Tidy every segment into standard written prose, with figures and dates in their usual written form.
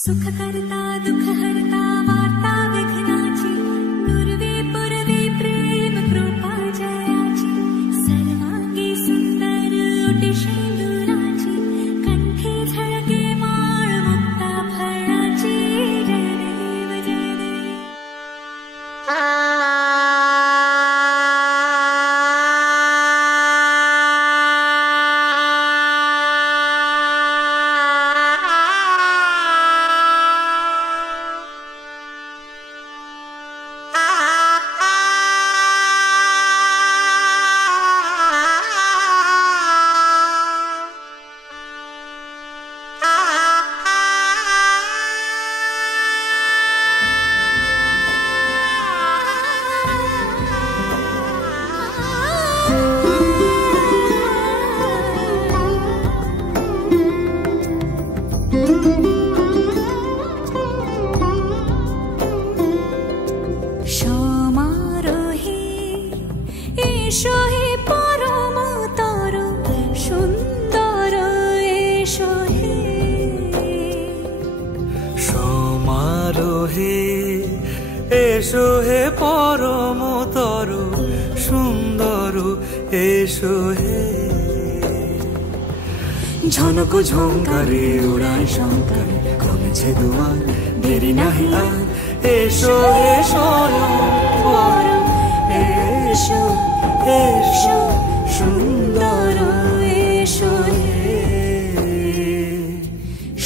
सुख करता दुख हरता वार्ता विघ्नाची पूर्वी पूर्वी प्रेम कृपा जयाची सर्वांगी सुंदर ओटी शेंदुराची कंठी झळके माळ मुक्ता फळाची जय देव जय देव। এসো হে পরম তরু সুন্দর এসো হে ঝনক ঝঙ্কারে উড়ায় শঙ্কর কমেছে দুয়ার দেরি নাহি আর এসো এসো পরম এসো এসো সুন্দর এসো হে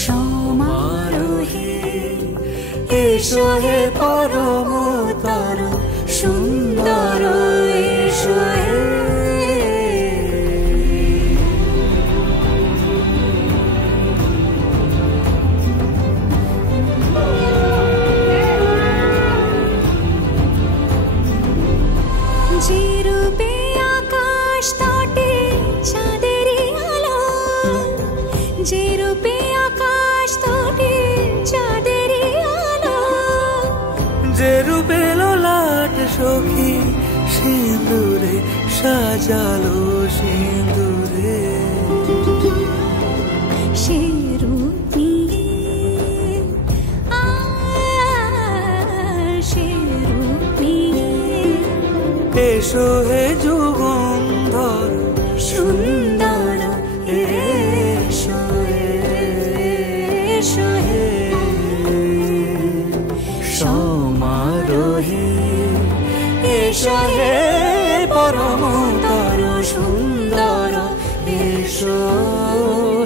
সমারোহে এসো হে পরম তরু সুন্দর এসো হে। যে রূপে আকাশ তটে চাঁদেরই আলো, যে রূপে আকাশ তটে চাঁদেরই আলো, যে রূপে ললাট সখী সিঁদুরে সাজালো সিঁদুরে সে রূপ নিয়ে সে রূপ নিয়ে এসো হে যুগন্ধর সুন্দর এসো এসো হে সমারোহে এসো হে পরম তরু সুন্দর এসো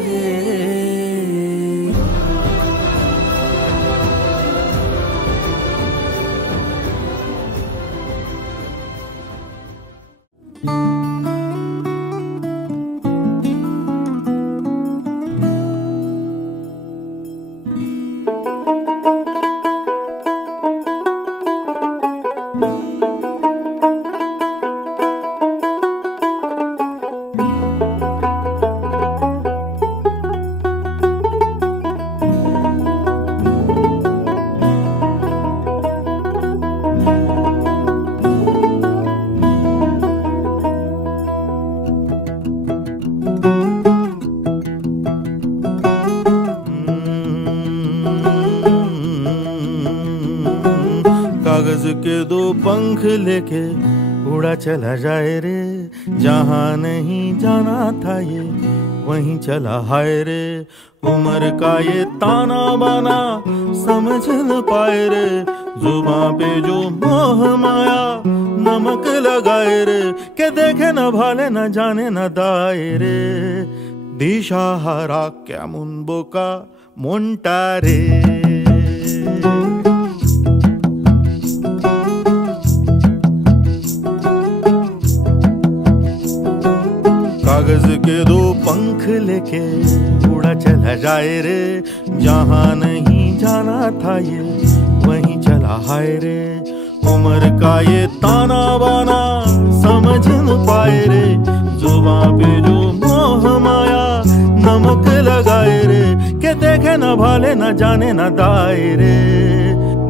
হে। कागज के दो पंख लेके उड़ा चला जाए रे, जहाँ नहीं जाना था ये वहीं चला हाय रे। उम्र का ये ताना बाना समझ न पाए रे, जुबां पे जो मोह माया नमक लगाए रे, के देखे न भाले न जाने न दाए रे। दिशाहारा केमन बोका मोंटा रे। कागज के दो पंख लेके उड़ा चला जाए रे, जहाँ नहीं जाना था ये वहीं चला हाय रे। उम्र का ये ताना बाना समझ न पाए रे, जुबां पे जो मोह माया नमक लगाए रे, के देखे न भाले न जाने न दाए रे।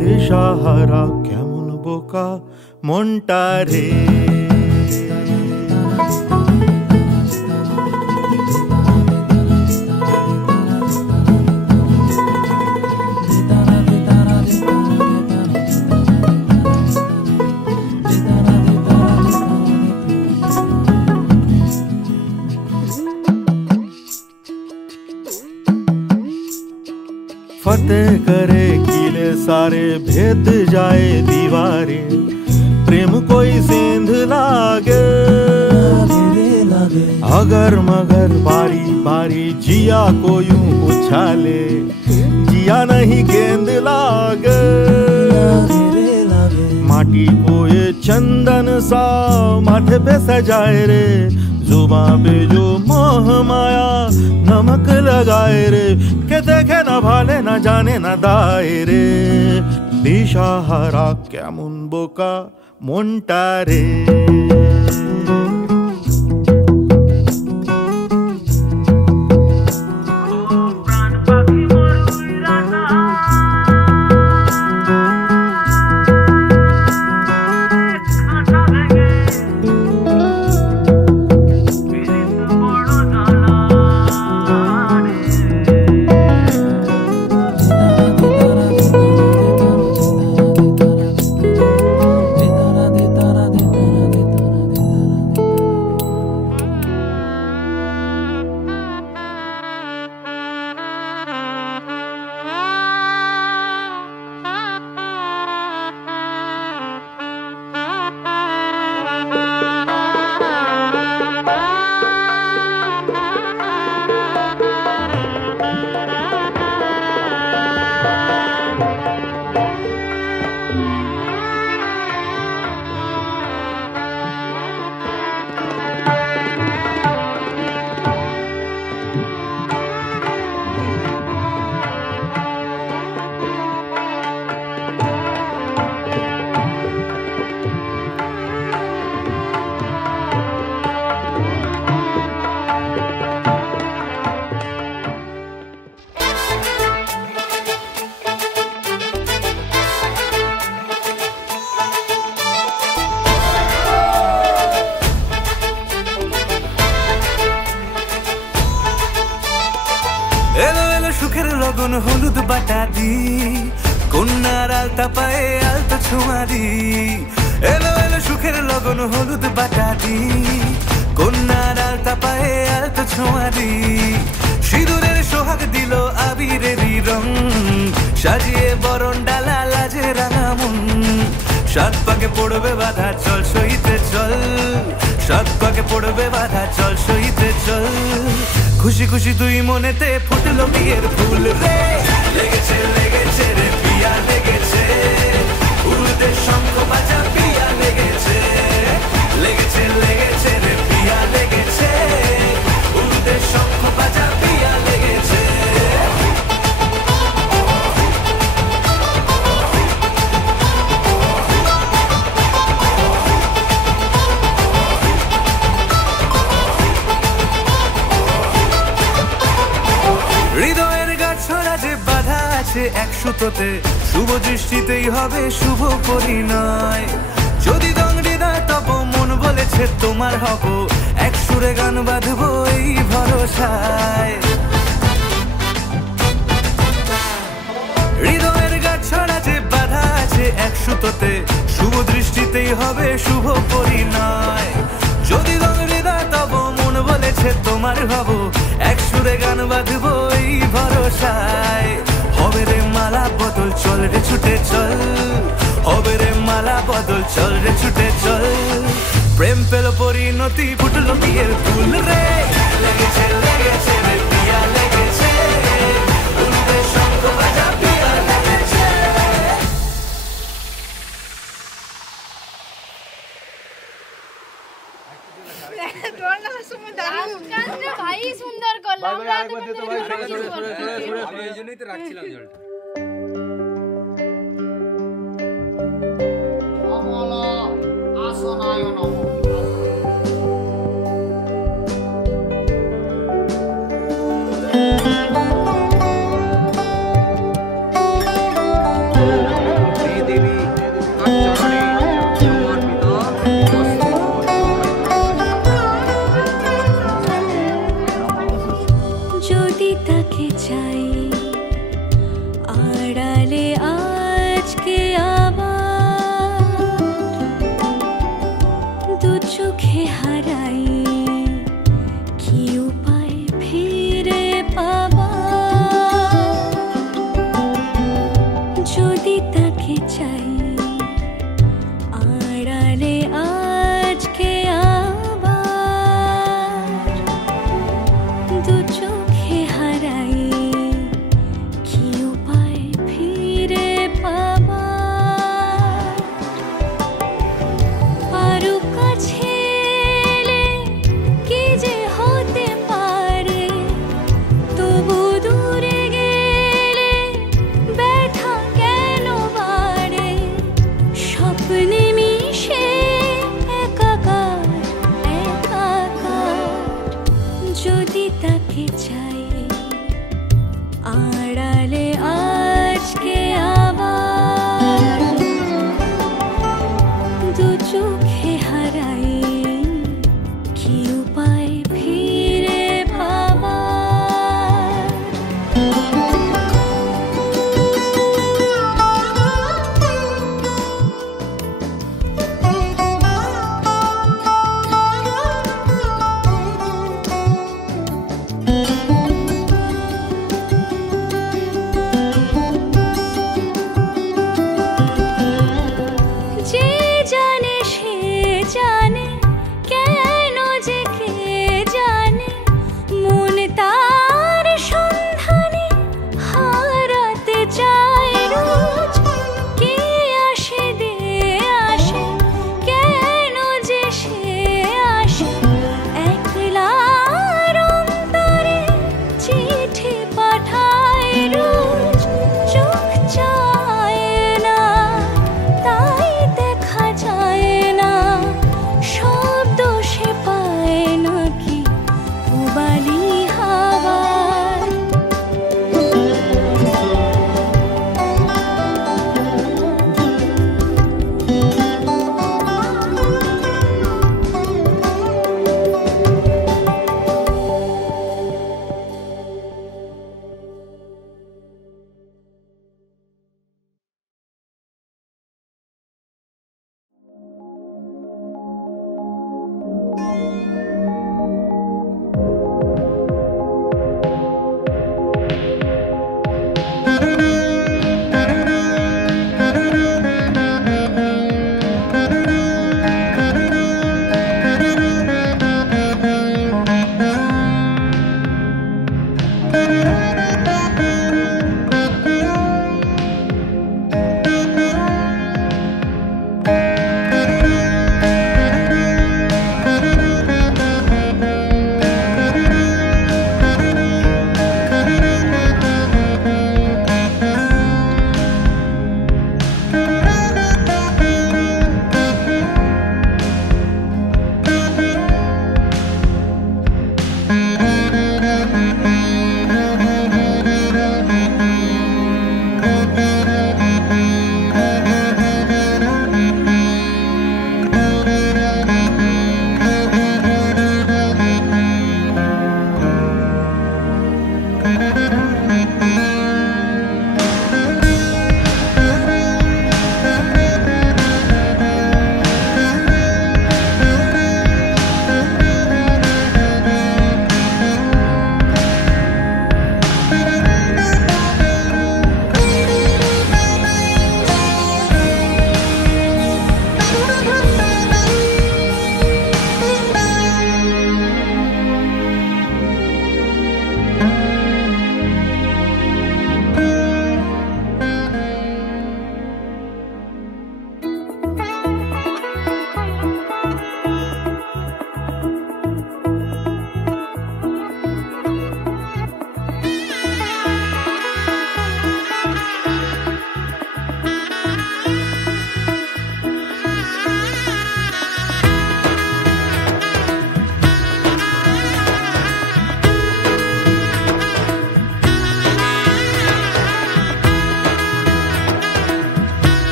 दिशाहारा केमन बोका मोंटा रे। फतेह करे किले सारे, भेद जाए दीवारें, प्रेम कोई सेंध लागे, अगर मगर बारी बारी जिया को यूं उछाले, जिया नहीं गेंद लागे, माटी को ये चंदन सा माथे पे सजाए रे, जुबां पे जो मोह माया नमक लगाए रे, के देखे न भाले न जाने न दाए रे, दिशाहारा केमन बोका মনটা রে। সুখের লগন হলুদ বাটা দি, কন্যার আলতা পায়ে আলতো ছোঁয়া দি, এলো এলো সুখের লগন হলুদ বাটা দি, কন্যার আলতা পায়ে আলতো ছোঁয়া দি, সিঁদুরের সোহাগ দিল আবিরেরই রং, সাজিয়ে বরণ ডালা লাজে রাঙা মন, সাত পাকে পড়বে বাধা চল সইতে চল, সাত পাকে পড়বে বাধা চল সইতে চল, খুশি খুশি দুই মনেতে ফুটলো বিয়ের ফুল রে, লেগেছে লেগেছে রে পিয়া লেগেছে, উড়তে শঙ্খ বাজা পিয়া লেগেছে, লেগেছে লেগেছে রে পিয়া লেগেছে, উড়তে শঙ্খ বাজা পিয়া লেগেছে। হৃদয়ের গাছড়া যে বাধা আছে এক সুতোতে, শুভ দৃষ্টিতেই হবে শুভ পরিণয়, যদি দংড়ি না তব মন বলেছে তোমার হব, এক সুরে গান বাঁধবো এই ভরসায়, হৃদয়ের গাছড়া যে বাধা আছে এক সুতোতে, শুভ দৃষ্টিতেই হবে শুভ পরিণয়, যদি দংড়ি না তব মন বলেছে তোমার হব, এক সুরে গান বাঁধবো এই ভরসায়, হবে রে মালা বদল চল রে ছুটে চল, হবে রে মালা বদল চল রে ছুটে চল, প্রেম পেল পরিণতি ফুটলো বিয়ের ফুল রে, লেগেছে লেগেছে রে পিয়া লেগেছে, উড়বে শঙ্খ বাজা পিয়া লেগেছে। ভাই সুন্দর করলাম, আমি এই জন্যই তো রাখছিলাম জলটা। যদি তাকে চাই আড়ালে আজকে আবার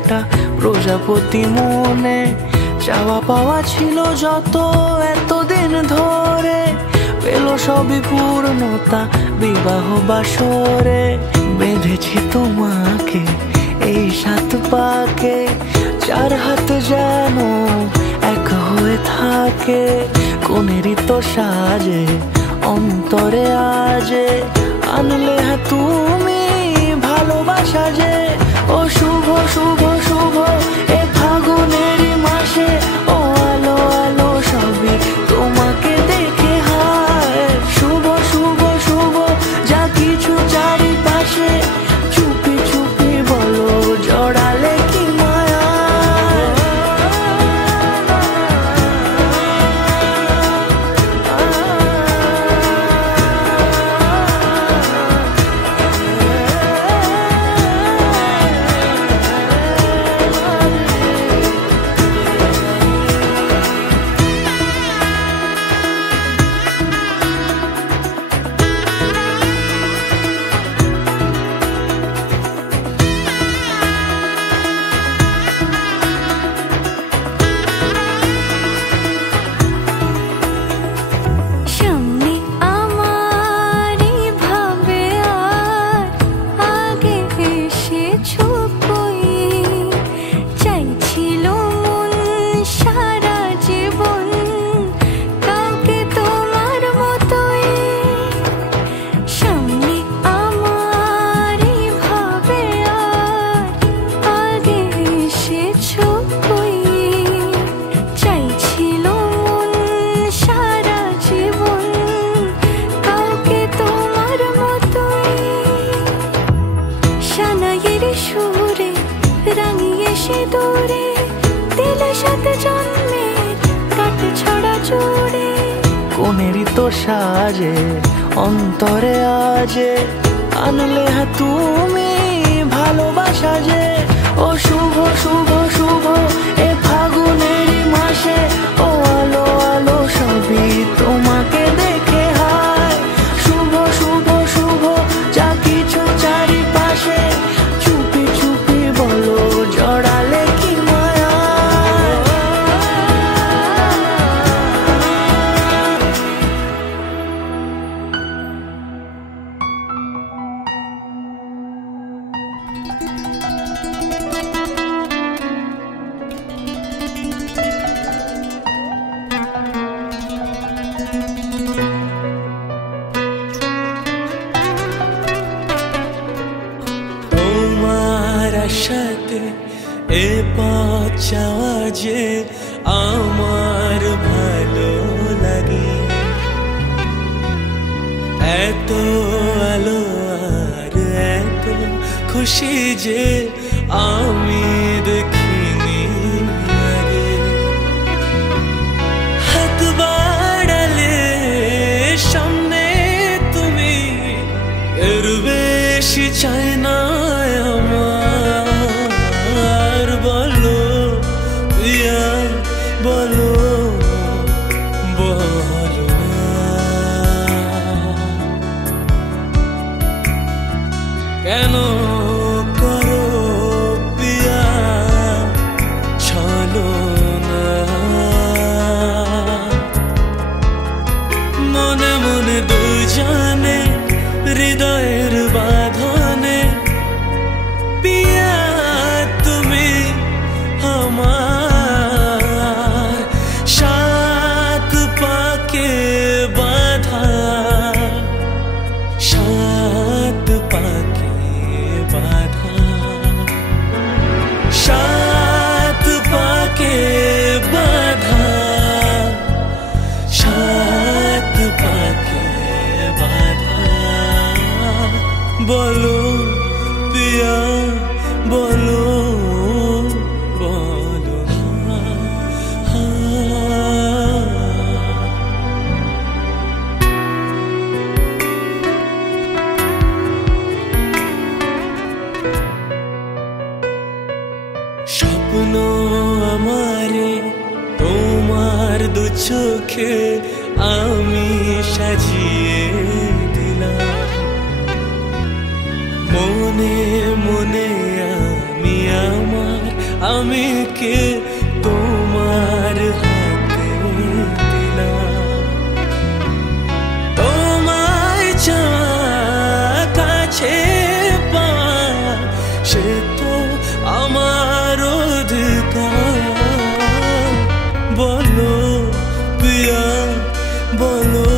ফোঁটা প্রজাপতি মনে। চাওয়া পাওয়া ছিল যত এতদিন ধরে, পেল সবই পূর্ণতা বিবাহ বাসরে। বেঁধেছি তোমাকে এই 7 পাকে, 4 হাত যেন এক হয়ে থাকে। কোনেরই তো সাজে অন্তরে আজে, আনলে তুমি ভালোবাসা যে। ও শুভ শুভ শুভ এ ফাগুনেরই মাসে, ও আলো আলো সবই তোমাকে দেখে হায়। শুভ শুভ শুভ যা কিছু চারিপাশে, চুপি চুপি বলো জড়ালে কি মায়া। সামনে আমারই ভাবে আর আগে এসেছো কই, চাইছিল মন সারা জীবন কাউকে তোমার মতোই। সামনে আমারই ভাবে আর আগে এসেছো কই, চাইছিল মন সারা জীবন কাউকে তোমার মতোই। সানাইয়ের সুরে রাঙিয়ে সে দূরে, দিলে 7 জন্মের কাট ছড়া জোড়ে। কোনেরই তো সাজে অন্তরে আজে, আনলে তুমি ভালোবাসা যে। ও শুভ শুভ শুভ এ ফাগুনেরই মাসে, ও আলো আলো সবই তোমাকে দেখে হায়। শুভ শুভ শুভ যা কিছু চারিপাশে, চুপি চুপি বলো জড়ালে কি মায়া। তোমার সাথে এ পথ যাওয়া যে আমার ভালো লাগে। এত আলো আর এত খুশি যে আমি দেখিনি আগে। হাত বাড়ালে সামনে তুমি, এর বেশি চাই না আমার। বলো প্রিয়া বলো বলো না, কেন করো প্রিয়া ছলো না। মনে মনে দুজনে হৃদয়ের বাঁধনে, পিয়া তুমি আমার 7 পাকে বাঁধা। 7 পাকে বাঁধা, 7 পাকে বাঁধা, 7 পাকে বাঁধা। বলো পিয়া বলো বলো না। স্বপ্ন আমারে তোমার 2 চোখে আমি সাজিয়ে দিলাম। মনে মনে আমি আমার আমি কে তোমার হাতে দিলাম। তোমায় চাওয়া কাছে পাওয়া সে তো আমার অধিকার। বলো পিয়া বলো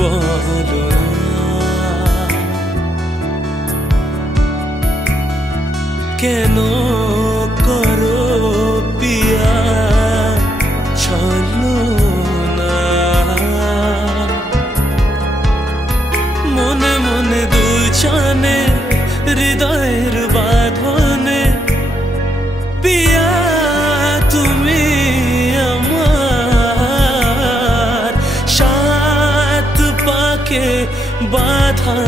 বলো কেন করো পিয়া চলো না। মনে মনে দুজনে হৃদয়ের বাঁধনে পিয়া তুমি আমার সাত পাকে বাঁধা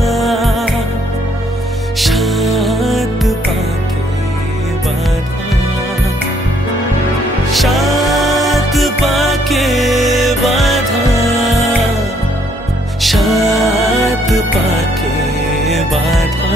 সাত পাকে বাঁধা সাত পাকে বাঁধা সাত পাকে বাঁধা।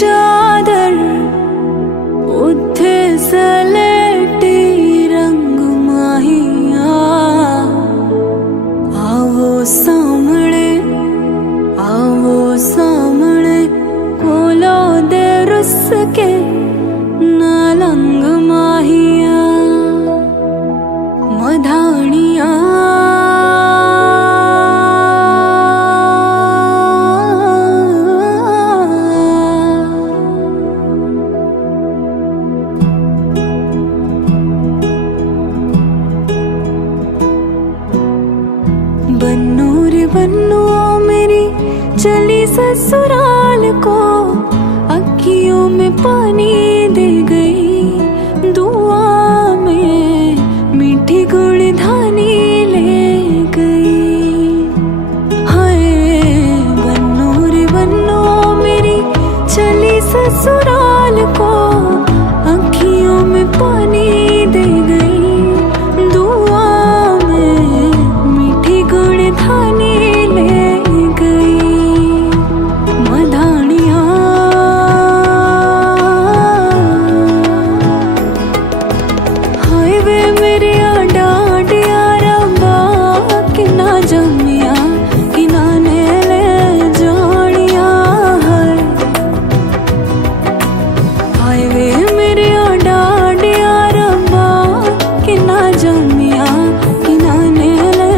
चादर उठे सलेटी रंग माहिया आवो सामने कोलो दे रुस के नालंग माहिया मधानिया बन्नू मेरी चली ससुराल को अखियों में पानी दे गई दुआ में मीठी गुड़धानी ले गई। हाय बन्नू मेरी चली ससुराल को अखियों में पानी दे गई दुआ में मीठी गुड़धानी ले गई मधानिया। हाईवे मेरे डांडिया रंबा कि ना जमिया कि ना नेले जानिया है। हाईवे मेरे डांडिया रंबा कि ना जमिया कि ना नेले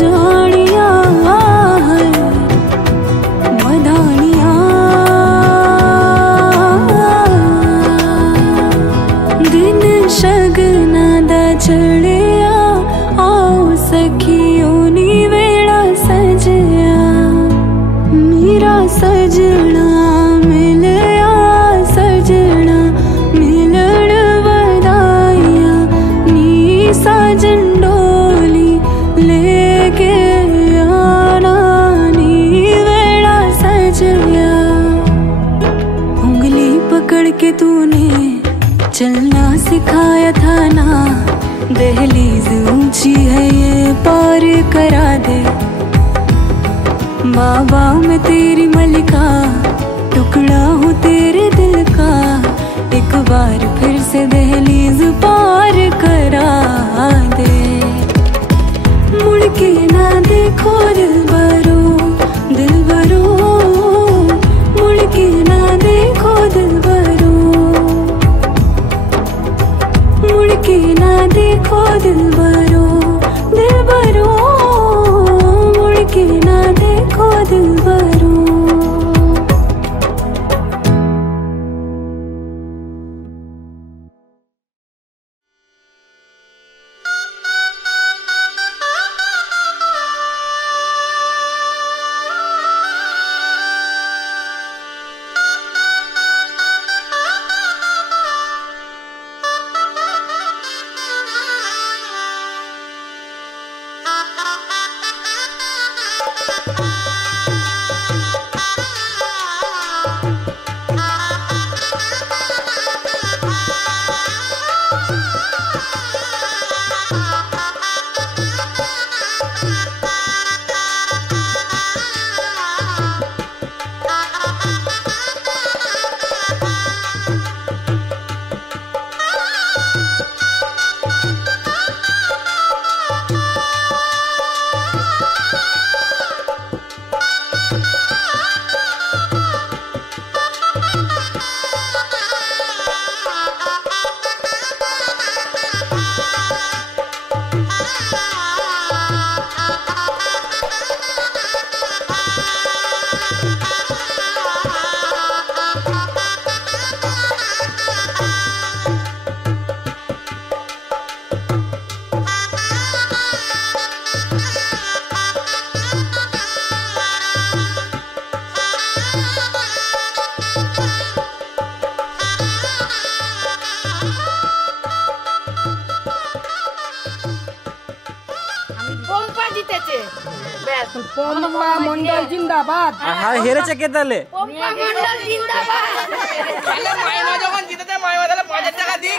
जानिया है मधानिया। दिन शगना दा चढ़िया आओ सखियों नी वेड़ा सजया मेरा सजना मिलया सजना मिलण वदाइया नी साजन डोली लेके आना नी वेड़ा सजया। उंगली पकड़ के तूने चलना सिखाया था ना दहलीज ऊंची है ये पार करा दे। बाबा मैं तेरी मलिका टुकड़ा हूँ तेरे दिल का পম্পা মন্ডল জিন্দাবাদ। আর হেরেছে কে তাহলে? পম্পা মণ্ডল জিন্দাবাদ। তাহলে মাইমা যখন জিতেছে মাইমা তাহলে 5000 টাকা দিক।